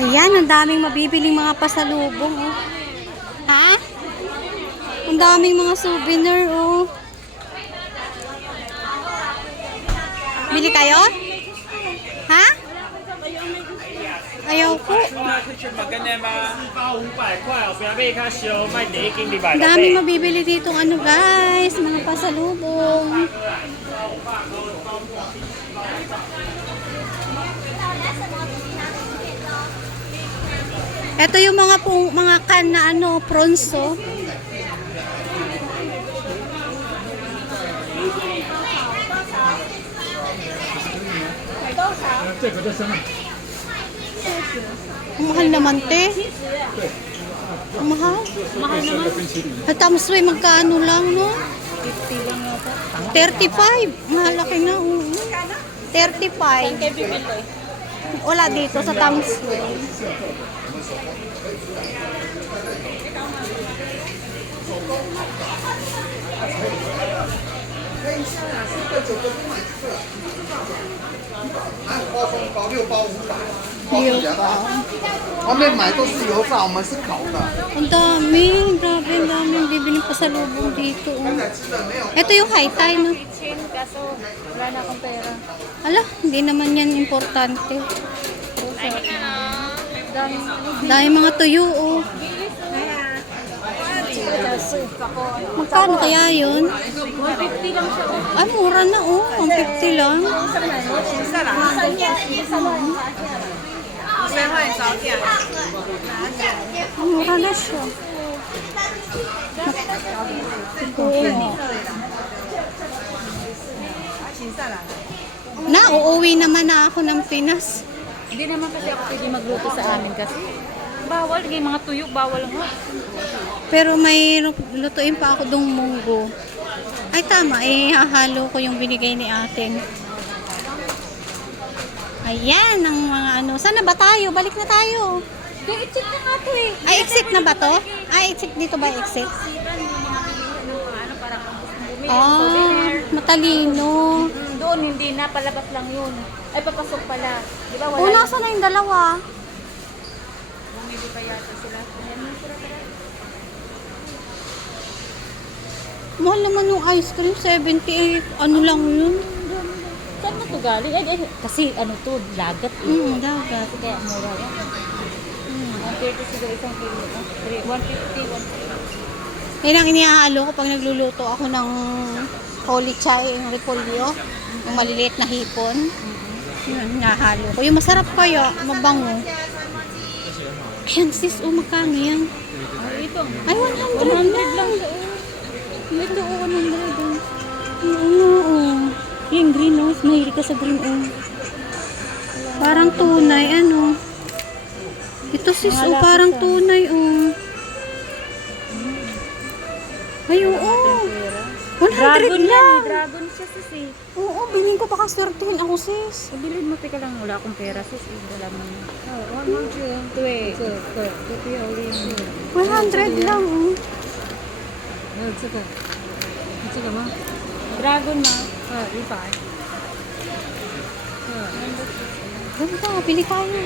Ayan, ang daming mabibiling mga pasalubong, oh. Ha? Ang daming mga souvenir, oh. Bili kayo? Ha? Ayaw po. Ang daming mabibili dito, ano guys, mga pasalubong. Ito yung mga can na ano, prawns, oh. Ang mahal naman, te. Ang mahal. Mahal naman. At tamsway, magkaano lang, no? 50 lang yata. 35. Malaki na, oh. 35. Kayo bibili? Wala dito sa tamsway.外面买都是油炸，我们是烤的。 Ang dami. Grabe, ang daming bibiling pasalubong dito, oh. Ito yung high tie, no? Kitchen, kaso wala na akong pera. Ala, hindi naman yan importante. Daming Dahil mga tuyo, oh. Magkano kaya yun? 150 lang siya. Ah, mura na, oh. 150 lang. Mura na siya. Na, uuwi naman na ako ng Pinas. Hindi naman kasi ako pwede magluto sa amin kasi bawal, yung mga tuyo, bawal nga. Pero may lutuin pa ako dong munggo. Ay tama, hahalo ko yung binigay ni ating. Ayan, ang mga ano. Saan na ba tayo? Balik na tayo. I-check na nga to eh. Ay, exit na ba to? Ay, exit dito ba exit? Ah, matalino. Doon, hindi na, palabas lang yun. Ay, papasok pala. Di ba, wala O, nasa na yung dalawa? bumili pa yata sila. Mahal naman yung ice cream, 78. Ano lang yun? Saan mo to galing? Ay, kasi ano to, lagat eh. Dagat. Kaya mura yan. 130 siguro isang kilo. 150, 150. Yan ang inihahalo ko pag nagluluto ako ng holy chai, yung repolyo. Yung maliliit na hipon. Yun, hinahalo ko. Yung masarap kaya, mabango. Ayan sis, magkano yan? Ay, ito. Ay, 100 lang. Ito, 100. Oo. Yung green, oh. Mahilig ka sa green, oh. Parang tunay, ano. Ito sis, oh, parang tunay, oh. Ay, oo. 100 Dragon yan lang. eh. Dragon siya sis eh. Oo, bilhin ko baka swertihin ako sis. Pabilin mo, teka lang, wala akong pera sis. Wala mo na. Oh, 100. Ito eh. Ito. Ito yung uli yung 100 lang, oh. Dragon na. Ganda, pili tayo.